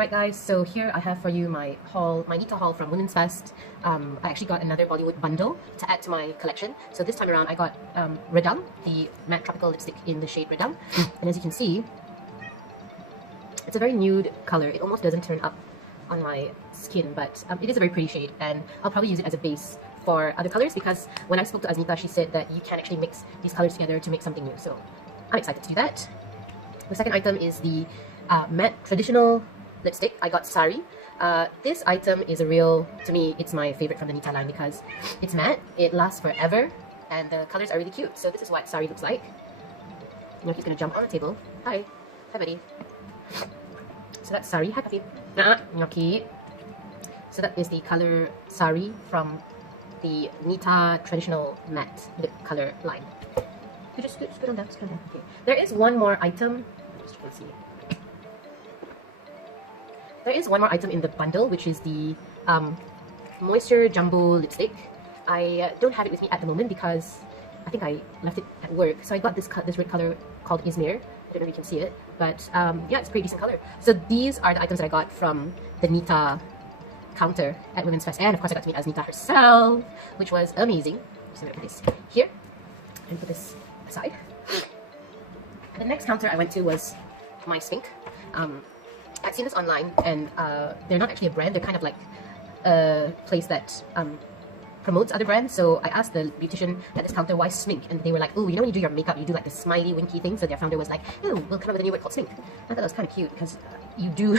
Alright guys, so here I have for you my haul, my Nita haul from Womenfest. I actually got another Bollywood bundle to add to my collection. So this time around I got Redang, the matte tropical lipstick in the shade Redang. And as you can see, it's a very nude color. It almost doesn't turn up on my skin, but it is a very pretty shade, and I'll probably use it as a base for other colors, because when I spoke to Aznita, she said that you can actually mix these colors together to make something new. So I'm excited to do that. The second item is the matte traditional lipstick. I got Sari. This item is a real, to me, it's my favorite from the Nita line because it's matte, it lasts forever, and the colors are really cute. So this is what Sari looks like. Nyoki's gonna jump on the table. Hi. Hi, buddy. So that's Sari. Hi, Puffy. Nyoki. So that is the color Sari from the Nita traditional matte lip color line. You just scoot on that. Okay. There is one more item. Let's see. There is one more item in the bundle, which is the Moisture Jumbo Lipstick. I don't have it with me at the moment because I think I left it at work. So I got this red color called Izmir. I don't know if you can see it, but yeah, it's a pretty decent color. So these are the items that I got from the Nita counter at Womenfest, and of course I got to meet Aznita herself, which was amazing. So I'm gonna put this here and put this aside. The next counter I went to was My Smink. I've seen this online, and they're not actually a brand, they're kind of like a place that promotes other brands. So I asked the beautician at this counter, why Smink? And they were like, oh, you know when you do your makeup, you do like the smiley winky thing. So their founder was like, oh, we'll come up with a new word called Smink. I thought that was kind of cute because you do,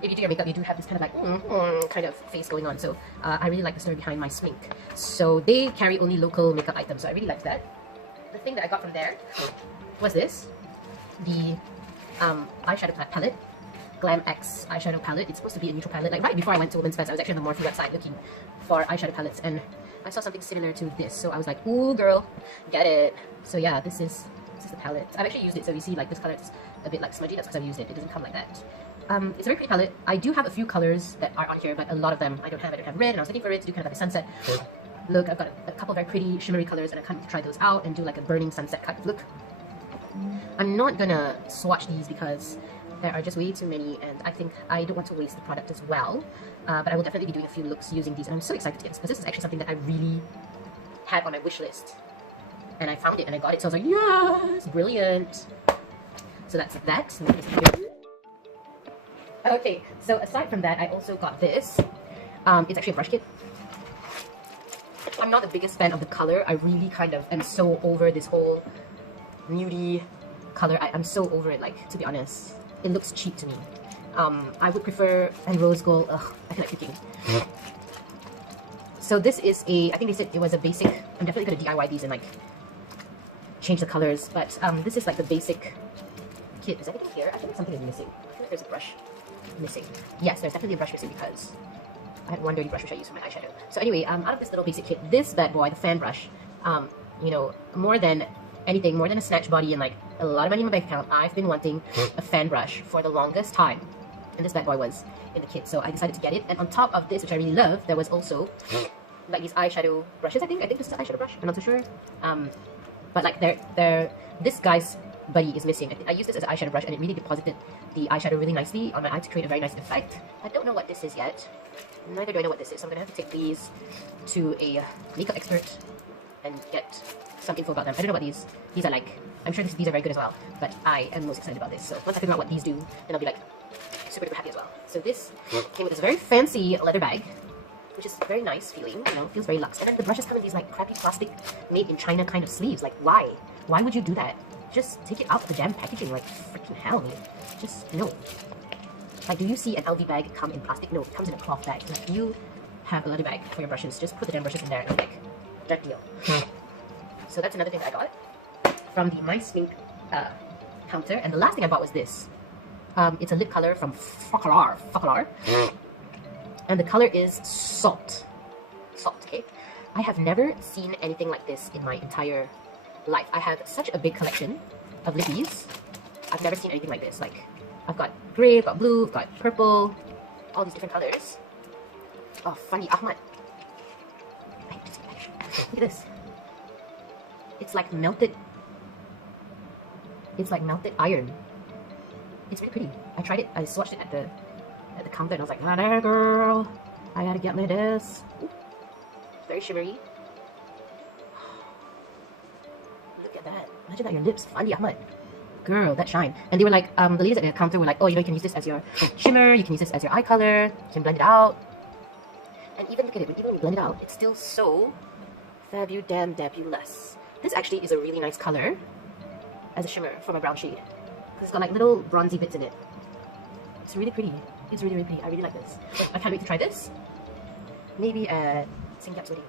if you do your makeup, you do have this kind of like kind of face going on. So I really like the story behind My Smink. So they carry only local makeup items, so I really liked that. The thing that I got from there was this, the eyeshadow palette. Glam X eyeshadow palette. It's supposed to be a neutral palette. Like right before I went to Women's Fest, I was actually on the Morphe website looking for eyeshadow palettes, and I saw something similar to this. So I was like, ooh, girl, get it. So yeah, this is the palette. I've actually used it, so you see like this color is a bit like smudgy. That's because I've used it. It doesn't come like that. It's a very pretty palette. I do have a few colors that are on here, but a lot of them I don't have. I don't have red, and I was looking for it to do kind of like a sunset look. I've got a couple of very pretty shimmery colors, and I kind of try those out and do like a burning sunset kind of look. I'm not gonna swatch these because there are just way too many, and I think I don't want to waste the product as well. But I will definitely be doing a few looks using these, and I'm so excited to get this because this is actually something that I really had on my wish list. And I found it and I got it, so I was like, yes, brilliant. So that's that. Okay, so aside from that, I also got this. It's actually a brush kit. I'm not the biggest fan of the color. I really kind of am so over this whole nudie color. I'm so over it, like, to be honest. It looks cheap to me. I would prefer rose gold. Ugh, I feel like cooking. So this is I think they said it was a basic. I'm definitely gonna DIY these and like change the colors. But this is like the basic kit. Is anything here? I think something is missing. I feel like there's a brush missing. Yes, there's definitely a brush missing because I had one dirty brush which I used for my eyeshadow. So anyway, out of this little basic kit, this bad boy, the fan brush, you know, more than anything, more than a snatch body and like a lot of money in my bank account, I've been wanting a fan brush for the longest time, and this bad boy was in the kit, so I decided to get it. And on top of this, which I really love, there was also like these eyeshadow brushes. I think this is an eyeshadow brush. I'm not so sure. But like this guy's buddy is missing. I used this as an eyeshadow brush, and it really deposited the eyeshadow really nicely on my eye to create a very nice effect. I don't know what this is yet. Neither do I know what this is. So I'm gonna have to take these to a makeup expert and get some info about them. I don't know what these are like. I'm sure these are very good as well, but I am most excited about this. So once I figure out what these do, then I'll be like super duper happy as well. So this came with this very fancy leather bag, which is very nice feeling, you know, feels very luxe. And then the brushes come in these like crappy plastic made in China kind of sleeves. Like why? Why would you do that? Just take it out of the damn packaging, like freaking hell, man. Just no. Like, do you see an LV bag come in plastic? No, it comes in a cloth bag. Like, you have a leather bag for your brushes, just put the damn brushes in there and like, that deal. So that's another thing that I got from the My Smink counter. And the last thing I bought was this. It's a lip color from focallure. And the color is Salt. Salt, okay? I have never seen anything like this in my entire life. I have such a big collection of lippies. I've never seen anything like this. Like, I've got grey, I've got blue, I've got purple, all these different colors. Oh, funny Ahmad. Look at this. It's like melted. It's like melted iron. It's really pretty. I tried it. I swatched it at the counter, and I was like, "Ah, there, girl. I gotta get me this." Ooh. Very shimmery. Look at that. Imagine that your lips, funny Ahmad. Girl, that shine. And they were like, the ladies at the counter were like, "Oh, you know, you can use this as your shimmer. You can use this as your eye color. You can blend it out." And even look at it. Even when you blend it out, it's still so fabulous. This actually is a really nice color as a shimmer from a brown shade. Because it's got like little bronzy bits in it. It's really pretty. It's really pretty. I really like this. I can't wait to try this. Maybe at Singap's wedding.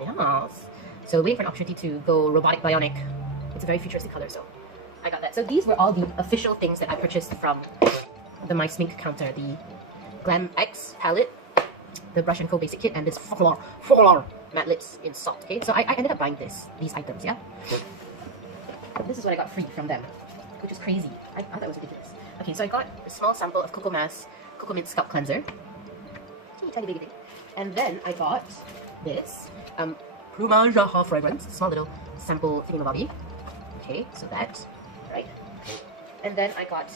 Yes. So waiting for an opportunity to go robotic bionic. It's a very futuristic color, so I got that. So these were all the official things that I purchased from the My Smink counter. The Glam X palette, the Brush & Co basic kit, and this focallure matte lips in salt. Okay, so I ended up buying these items, yeah? This is what I got free from them, which is crazy. I thought that was ridiculous. Okay, so I got a small sample of Cocoa Mint Scalp Cleanser. Tiny baby thing. And then I got this Plumage fragrance, small little sample thingamabobby. Okay, so that, right? And then I got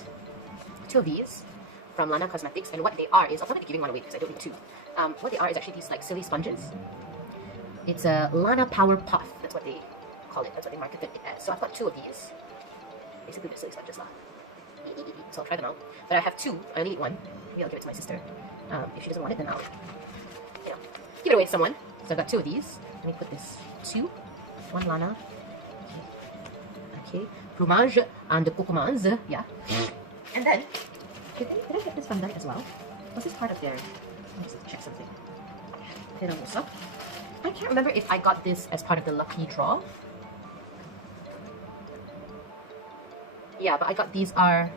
2 of these from Lana Cosmetics, and what they are is, I'm not going to be giving one away because I don't need 2. What they are is actually these like silly sponges. It's a Lana Power Puff, that's what they call it, that's what they marketed it as. So I've got 2 of these. Basically they're silly sponges lah. So I'll try them out. But I have 2, I only need 1. Maybe I'll give it to my sister. If she doesn't want it, then I'll, you know, give it away to someone. So I've got 2 of these. Let me put this 2. 1 Lana. Okay. Plumage and the Cocoa, yeah. And then, did I get this from them as well? Was this part of their... Let me just check something. I can't remember if I got this as part of the lucky draw. Yeah, but I got these are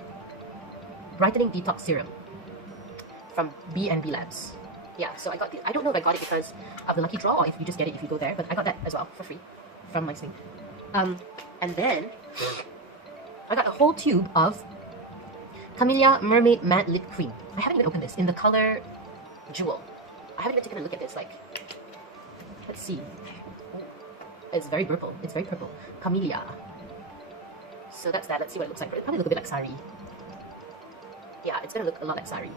brightening detox serum from B&B Labs. Yeah, so I got I don't know if I got it because of the lucky draw or if you just get it if you go there, but I got that as well for free from My Smink. And then I got a whole tube of Camellia Mermaid Matte Lip Cream. I haven't even opened this in the color Jewel. I haven't even taken a look at this. Like, let's see. Oh, it's very purple. It's very purple. Camellia. So that's that. Let's see what it looks like. It'll probably look a bit like sari. Yeah, it's gonna look a lot like sari.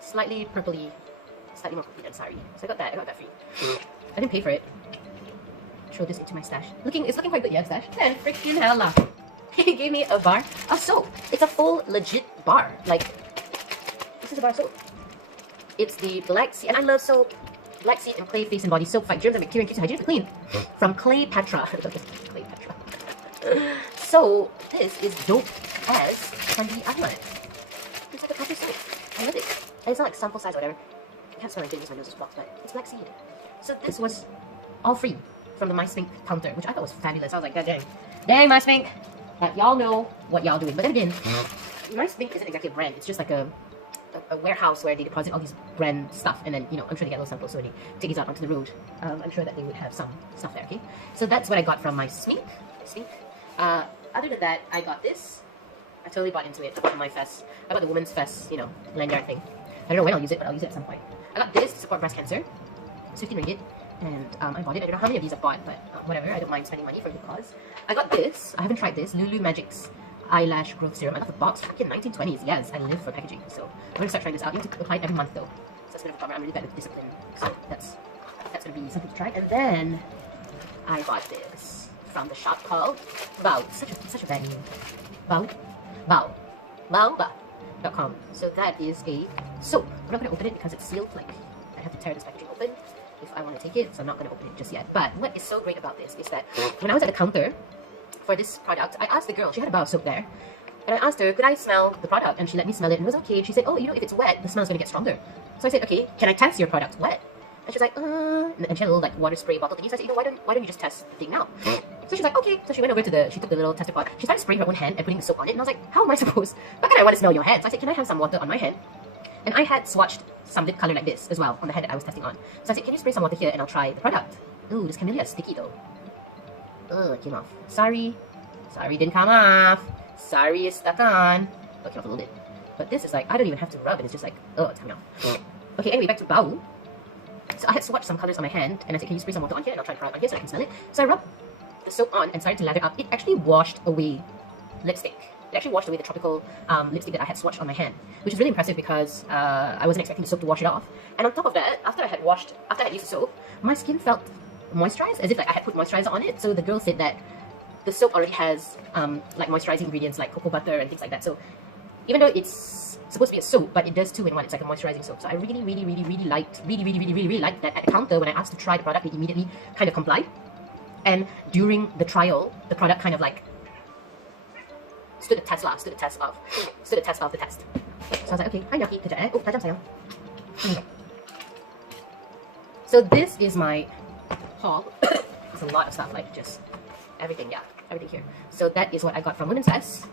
Slightly purpley, slightly more purpley than sari. So I got that free. I didn't pay for it. Throw this into my stash. It's looking quite good, yeah, stash. Then freaking hell lah. He gave me a bar of soap. It's a full legit bar. Like, this is a bar of soap. It's the Black Sea, and I love soap. Black Sea and Clay Face and Body Soap. Fight germs and bacteria and keeps hygiene for clean. From Cleopatra. Cleopatra. So this is dope as Sandy Ahmad. It's like a proper soap. I love it. And it's not like sample size or whatever. I can't smell anything because my nose is blocked, but it's black seed. So this was all free from the My Smink counter, which I thought was fabulous. I was like, God dang. Dang, My Smink! Y'all know what y'all doing. But then again, My Smink isn't exactly a brand. It's just like a warehouse where they deposit all these brand stuff, and then, you know, I'm sure they get those samples, so when they take these out onto the road, I'm sure that they would have some stuff there, okay? So that's what I got from My Smink. Other than that, I got this. I totally bought into it from my fest. I got the Womenfest, you know, lanyard thing. I don't know when I'll use it, but I'll use it at some point. I got this to support breast cancer. It's 15 ringgit. And I bought it. I don't know how many of these I've bought, but whatever. I don't mind spending money for a good cause. I got this. I haven't tried this. Lulu Magic's Eyelash Growth Serum. I got the box. Fucking 1920s. Yes, I live for packaging. So I'm going to start trying this out. You have to apply it every month though. So that's a bit of a bummer. I'm really bad with discipline. So that's going to be something to try. And then I bought this from the shop called Bao. Such a bad name. Bao.com. So that is a soap. I'm not going to open it because it's sealed. Like, I have to tear this packaging open if I want to take it, so I'm not going to open it just yet. But what is so great about this is that when I was at the counter for this product, I asked the girl, she had a bar of soap there, and I asked her, could I smell the product? And she let me smell it, and it was okay. She said, oh, you know, if it's wet, the smell's going to get stronger. So I said, okay, can I test your product wet? And she's like, and she had a little like water spray bottle thingy. So I said, you know, why don't you just test the thing now? So she's like, okay. So she went over to she took the little tester pot. She started spraying her own hand and putting the soap on it. And I was like, how am I supposed? Why can I want to smell your hand? So I said, can I have some water on my hand? And I had swatched some lip color like this as well on the hand that I was testing on. So I said, can you spray some water here and I'll try the product. Ooh, this camellia is sticky though. Oh, it came off. Sorry. Sorry, didn't come off. Sorry, it's stuck on. Oh, it came off a little bit. But this is like, I don't even have to rub and it's just like, oh, it's coming off. Okay, anyway, back to Bao. So I had swatched some colors on my hand and I said, can you spray some water on here and I'll try the product on here so I can smell it. So I rubbed the soap on and started to lather up. It actually washed away lipstick. It actually washed away the tropical lipstick that I had swatched on my hand, which is really impressive because I wasn't expecting the soap to wash it off. And on top of that, after I had used the soap, my skin felt moisturized, as if like I had put moisturizer on it. So the girl said that the soap already has like moisturizing ingredients like cocoa butter and things like that. So even though it's supposed to be a soap, but it does two in one. It's like a moisturizing soap. So I really liked that. At the counter, when I asked to try the product, they immediately kind of complied. And during the trial, the product kind of like stood the test of the test. So I was like, okay, hi Nyaki, kejap eh. Oh, tajam sayang. So this is my haul. It's a lot of stuff, like just everything, yeah, everything here. So that is what I got from Womenfest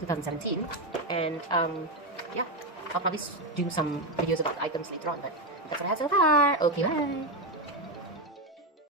2017. And yeah, I'll probably do some videos about the items later on, but that's what I have so far. Okay, bye.